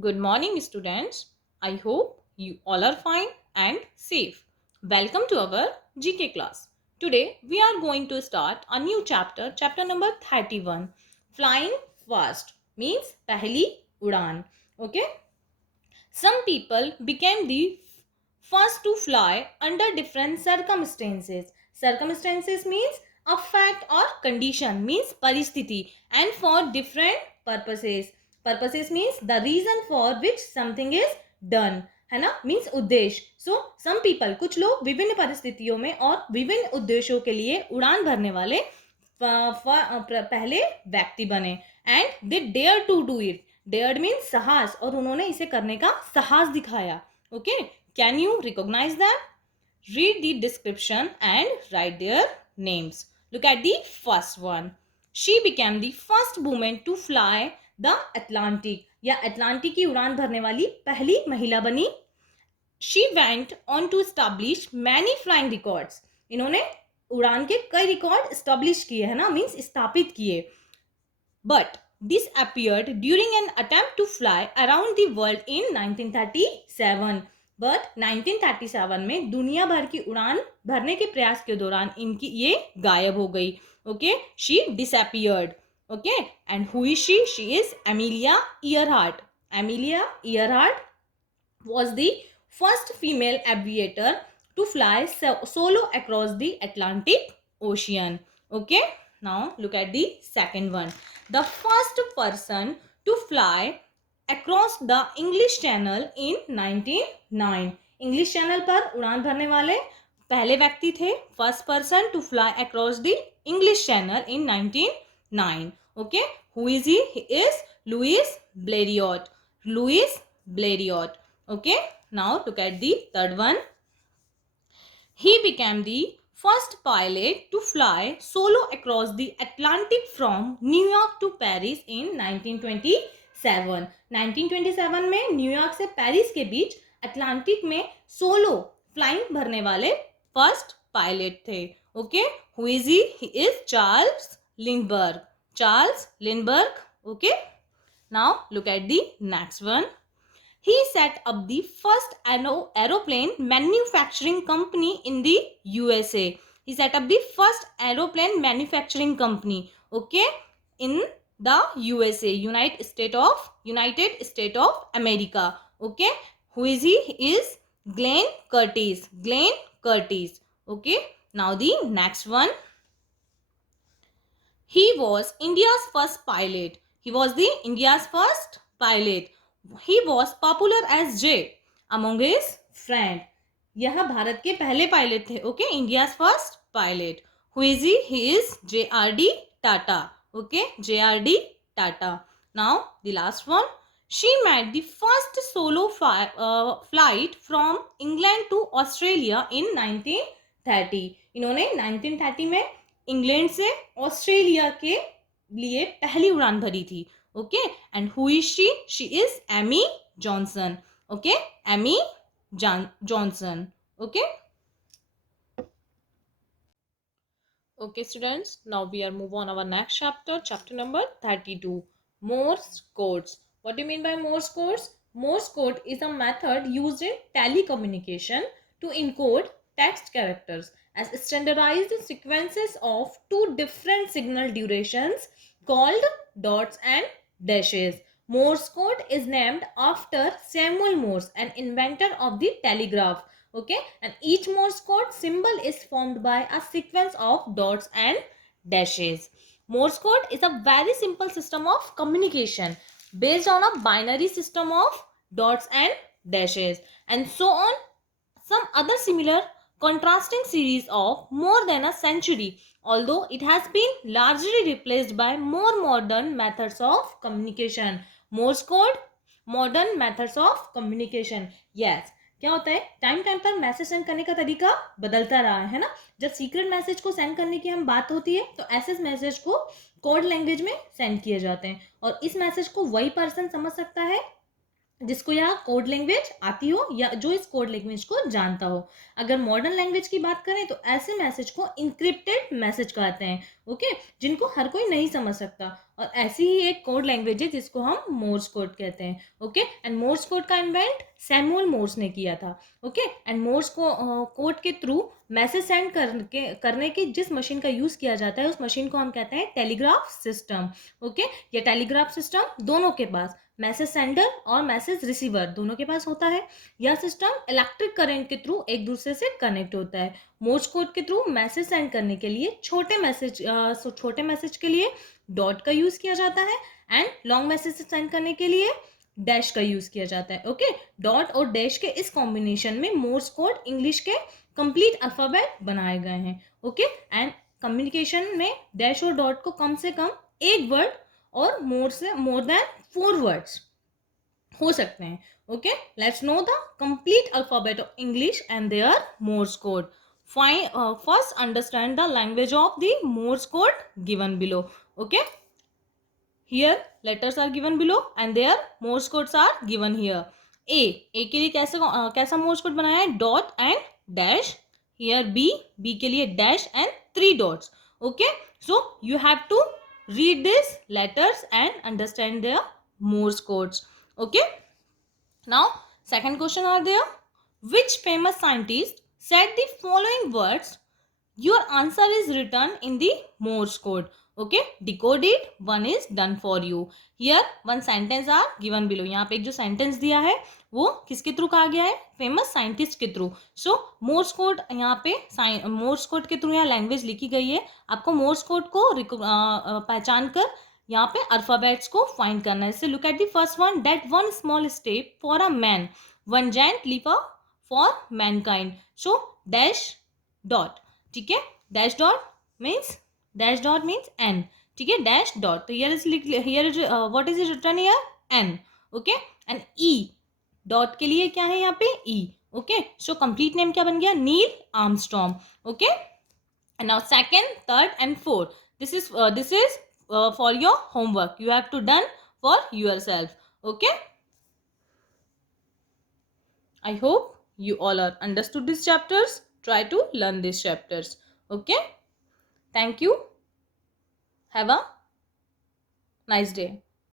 Good morning, students. I hope you all are fine and safe. Welcome to our GK class. Today, we are going to start a new chapter, chapter number 31. Flying fast means pehli udan. Okay? Some people became the first to fly under different circumstances. Circumstances means a fact or condition, means paristiti, and for different purposes. Purposes means the reason for which something is done, है ना, मीन्स उद्देश्य. सो some people, कुछ लोग विभिन्न परिस्थितियों में और विभिन्न उद्देश्यों के लिए उड़ान भरने वाले पहले व्यक्ति बने. And they dare to do it. Dared means साहस, और उन्होंने इसे करने का साहस दिखाया. Okay, can you recognise that? Read the description and write their names. Look at the first one. She became the first women to fly the Atlantic. या Atlantic की उड़ान भरने वाली पहली महिला बनी. She went on to establish many flying records. इन्होंने उड़ान के कई रिकॉर्ड एस्टैब्लिश किए, है ना, मीन्स स्थापित किए. But disappeared during an attempt to fly around the world in 1937. बट 1937 में दुनिया भर की उड़ान भरने के प्रयास के दौरान इनकी ये गायब हो गई. Okay, she disappeared. Okay, and who is she? She is Emilia Earhart. Emilia Earhart was the first female aviator to fly solo across the Atlantic Ocean. Okay, now look at the second one. The first person to fly across the English Channel in 1909. English Channel पर उड़ान भरने वाले पहले व्यक्ति थे. First person to fly across the English Channel in 1909. Okay, who is he? He is Louis Blériot. Louis Blériot. Okay, now look at the third one. He became the first pilot to fly solo across the Atlantic from New York to Paris in 1927. 1927 में न्यूयॉर्क से पेरिस के बीच अटलांटिक में solo flying भरने वाले first pilot थे. Okay, who is he? He is Charles Lindberg. Charles Lindberg. Okay, now look at the next one. He set up the first aeroplane manufacturing company in the USA. He set up the first aeroplane manufacturing company, okay, in the USA, United States of America. Okay, who is he? He is Glenn Curtiss. Glenn Curtiss. Okay, now the next one. He was India's first pilot. He was the India's first pilot. He was popular as J among his friend. यह भारत के पहले pilot थे. Okay, India's first pilot. Who is he? He is JRD Tata. Okay, JRD Tata. Now the last one. She made the first solo flight from England to Australia in 1930. इन्होंने 1930 में इंग्लैंड से ऑस्ट्रेलिया के लिए पहली उड़ान भरी थी. Okay, and who is she? She is Amy Johnson. Okay, Amy Johnson. Okay. Okay, students. Now we are move on our next chapter, chapter number 32. Morse codes. What do you mean by Morse codes? Morse code is a method used in telecommunication to encode text characters as standardized sequences of two different signal durations called dots and dashes. Morse code is named after Samuel Morse, an inventor of the telegraph. Okay, and each Morse code symbol is formed by a sequence of dots and dashes. Morse code is a very simple system of communication based on a binary system of dots and dashes, and so on some other similar contrasting series of more than a century, although it has been largely replaced by more modern methods of communication. Morse code, modern methods of communication. Yes, क्या होता है, time time पर message send करने का तरीका बदलता रहा है ना. जब सीक्रेट मैसेज को सेंड करने की हम बात होती है तो ऐसे मैसेज को कोड लैंग्वेज में सेंड किए जाते हैं, और इस मैसेज को वही पर्सन समझ सकता है जिसको या कोड लैंग्वेज आती हो या जो इस कोड लैंग्वेज को जानता हो। अगर मॉडर्न लैंग्वेज की बात करें तो ऐसे मैसेज को इंक्रिप्टेड मैसेज कहते हैं, ओके, जिनको हर कोई नहीं समझ सकता। और ऐसी ही एक कोड लैंग्वेज है जिसको हम मोर्स कोड कहते हैं, ओके। एंड मोर्स कोड का इन्वेंट सैमुअल मोर्स ने किया था, ओके। एंड मोर्स को कोड के थ्रू मैसेज सेंड करने की जिस मशीन का यूज किया जाता है उस मशीन को हम कहते हैं टेलीग्राफ सिस्टम, ओके। ये टेलीग्राफ सिस्टम दोनों के पास, मैसेज सेंडर और मैसेज रिसीवर दोनों के पास होता है। यह सिस्टम इलेक्ट्रिक करंट के थ्रू एक दूसरे से कनेक्ट होता है। मोर्स कोड के थ्रू मैसेज सेंड करने के लिए छोटे मैसेज के लिए डॉट का यूज किया जाता है एंड लॉन्ग मैसेज सेंड करने के लिए डैश का यूज किया जाता है, ओके। डॉट और डैश के इस कॉम्बिनेशन में मोर्स कोड इंग्लिश के कंप्लीट अल्फाबेट बनाए गए हैं, ओके। एंड कम्युनिकेशन में डैश और डॉट को कम से कम एक वर्ड और मोर देन 4 वर्ड्स हो सकते हैं, okay. Let's know the complete alphabet of English and their Morse code. First understand the language of the Morse code given below, okay. Here letters are given below and their Morse codes are given here. A के लिए कैसा Morse code बनाया है, dot and dash. Here B के लिए dash and 3 dots, okay. So you have to read these letters and understand their Morse codes, okay. Now second question are there. Which famous scientist said the following words? Your answer is written in the Morse code, okay. Decode it, one is done for you. Here one sentence are given below. यहाँ पे एक जो sentence दिया है वो किसके थ्रू कहा गया है, फेमस साइंटिस्ट के थ्रू. सो मोर्स कोड यहाँ पे मोर्स कोड के थ्रू यहाँ लैंग्वेज लिखी गई है. आपको मोर्स कोड को पहचान कर यहाँ पे अल्फाबेट्स को फाइंड करना है. Look at the first one, that one small step for a man, one giant leap for mankind. So dash dot, ठीक है. डैश डॉट मीन्स एन, ठीक है. डैश डॉट, तो here is what is return here, N, okay. And E dot के लिए क्या है यहाँ पे, E, okay. So complete name क्या बन गया, Neil Armstrong, okay. And now second, third and fourth, this is for your homework. You have to done for yourself, okay. I hope you all are understood these chapters. Try to learn these chapters, okay. Thank you. Have a nice day.